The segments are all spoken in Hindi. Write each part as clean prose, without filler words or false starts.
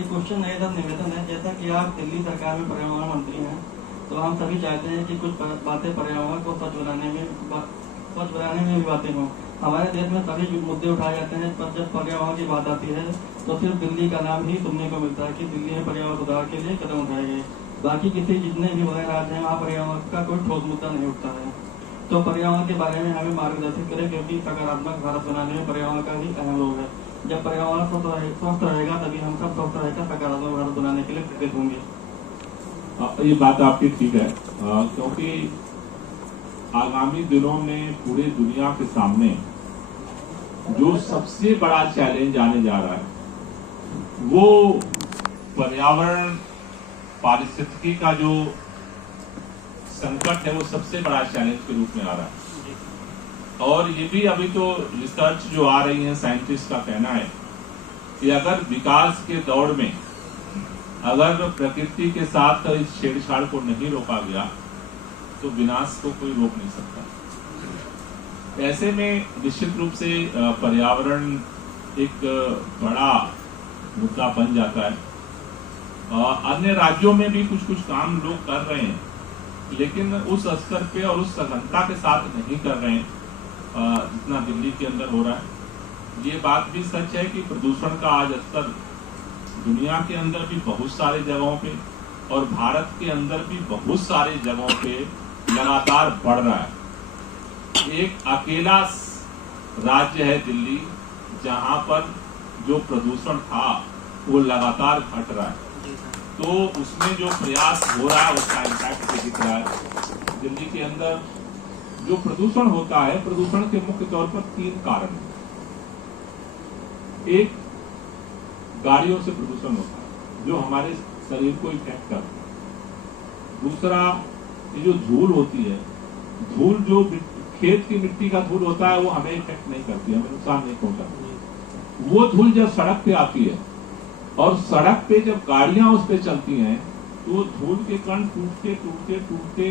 ये क्वेश्चन है, निवेदन है, जैसा कि आप दिल्ली सरकार में पर्यावरण मंत्री हैं, तो हम सभी चाहते हैं कि कुछ बातें पर्यावरण को स्वच्छ बनाने में भी बातें हों। हमारे देश में सभी मुद्दे उठाए जाते हैं, पर जब पर्यावरण की बात आती है तो सिर्फ दिल्ली का नाम ही सुनने को मिलता है कि दिल्ली में पर्यावरण सुधार के लिए कदम उठाए गए। बाकी जितने भी बड़े राज्य हैं वहाँ पर्यावरण का कोई ठोस मुद्दा नहीं उठता है। तो पर्यावरण के बारे में हमें मार्गदर्शन करें, क्योंकि सकारात्मक भारत बनाने में पर्यावरण का भी अहम रोल है। जब पर्यावरण स्वस्थ रहेगा तभी हम सब स्वस्थ रहेगा, सकारात्मक भारत बनाने के लिए प्रेरित होंगे। ये बात आपकी ठीक है, क्योंकि आगामी दिनों में पूरी दुनिया के सामने जो सबसे बड़ा चैलेंज आने जा रहा है वो पर्यावरण पारिस्थितिकी का जो संकट है वो सबसे बड़ा चैलेंज के रूप में आ रहा है। और ये भी अभी तो रिसर्च जो आ रही है, साइंटिस्ट का कहना है कि अगर विकास के दौड़ में अगर प्रकृति के साथ इस छेड़छाड़ को नहीं रोका गया तो विनाश को कोई रोक नहीं सकता। ऐसे में निश्चित रूप से पर्यावरण एक बड़ा मुद्दा बन जाता है। अन्य राज्यों में भी कुछ काम लोग कर रहे हैं, लेकिन उस स्तर पे और उस सघनता के साथ नहीं कर रहे हैं जितना दिल्ली के अंदर हो रहा है। ये बात भी सच है कि प्रदूषण का आज स्तर दुनिया के अंदर भी बहुत सारे जगहों पे और भारत के अंदर भी बहुत सारे जगहों पे लगातार बढ़ रहा है। एक अकेला राज्य है दिल्ली जहां पर जो प्रदूषण था वो लगातार घट रहा है। तो उसमें जो प्रयास हो रहा है उसका इम्पैक्ट भी दिख रहा है। दिल्ली के अंदर जो प्रदूषण होता है, प्रदूषण के मुख्य तौर पर 3 कारण हैं। एक, गाड़ियों से प्रदूषण होता है जो हमारे शरीर को इफेक्ट करता है। दूसरा, ये जो धूल होती है, धूल जो खेत की मिट्टी का धूल होता है वो हमें इफेक्ट नहीं करती, हमें नुकसान नहीं पहुंचाती। वो धूल जब सड़क पे आती है और सड़क पे जब गाड़ियां उस पे चलती हैं तो वो धूल के कण टूटते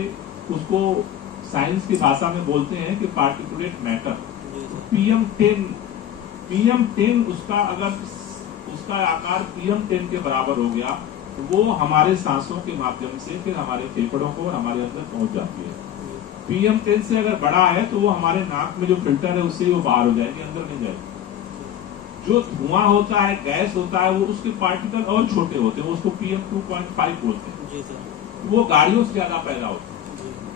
उसको साइंस की भाषा में बोलते हैं कि पार्टिकुलेट मैटर, PM10 उसका आकार PM10 के बराबर हो गया तो वो हमारे सांसों के माध्यम से फिर हमारे फेफड़ों को और हमारे अंदर पहुंच जाती है। PM10 से अगर बड़ा है तो वो हमारे नाक में जो फिल्टर है उससे वो बाहर हो जाएगी, अंदर नहीं जाएगी। जो धुआं होता है, गैस होता है, वो उसके पार्टिकल और छोटे होते हैं, उसको PM2.5 बोलते हैं। वो गाड़ियों से ज्यादा पैदा होता है।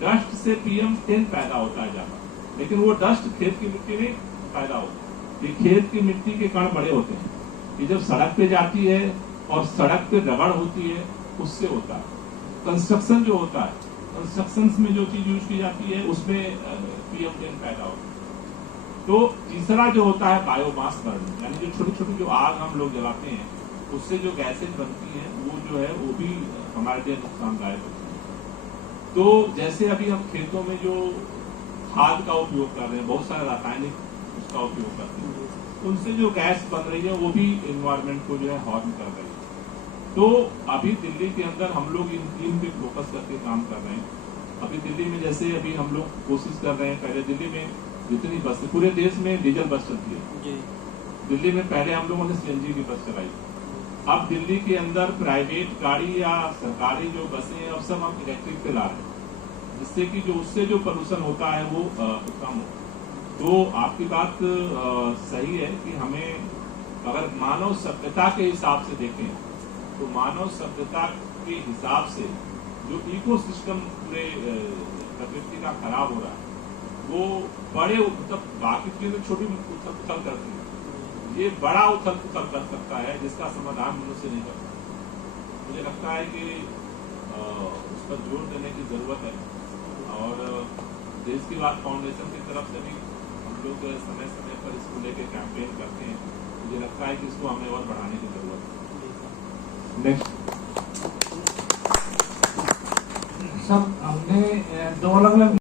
डस्ट से PM10 पैदा होता है ज्यादा, लेकिन वो डस्ट खेत की मिट्टी में पैदा होता है। ये खेत की मिट्टी के कण बड़े होते हैं, ये जब सड़क पे जाती है और सड़क पे रगड़ होती है उससे होता है। कंस्ट्रक्शन जो होता है, कंस्ट्रक्शन में जो चीज यूज की जाती है उसमें PM10 पैदा होता है। तो तीसरा जो होता है बायोमास बर्निंग, यानी जो छोटी जो आग हम लोग जलाते हैं उससे जो गैसेज बनती हैं वो जो है वो भी हमारे लिए नुकसानदायक होती है। तो जैसे अभी हम खेतों में जो खाद का उपयोग कर रहे हैं, बहुत सारे रासायनिक उसका उपयोग करते हैं, उनसे जो गैस बन रही है वो भी एनवायरनमेंट को जो है हार्म कर रही है। तो अभी दिल्ली के अंदर हम लोग इन 3 पे फोकस करके काम कर रहे हैं। अभी दिल्ली में जैसे अभी हम लोग कोशिश कर रहे हैं, पहले दिल्ली में जितनी बस, पूरे देश में डीजल बस चलती है, दिल्ली में पहले हम लोगों ने CNG की बस चलाई। अब दिल्ली के अंदर प्राइवेट गाड़ी या सरकारी जो बसें हैं अब सब हम इलेक्ट्रिक पे ला रहे हैं, जिससे कि जो उससे जो प्रदूषण होता है वो कम हो। तो आपकी बात सही है कि हमें अगर मानव सभ्यता के हिसाब से देखें तो मानव सभ्यता के हिसाब से जो इकोसिस्टम पूरे प्रकृति का खराब हो रहा है वो बड़े बाकी चीजें छोटी उथल पुथल करती है, ये बड़ा उथल पुथल कर सकता है जिसका समाधान मनुष्य नहीं कर सकता। मुझे लगता है कि उस पर जोर देने की जरूरत है और देश की बात फाउंडेशन की तरफ से भी हम लोग समय समय पर इसको लेके कैंपेन करते हैं। मुझे लगता है कि इसको हमें और बढ़ाने की जरूरत है। नेक्स्ट सब हमने 2 अलग अलग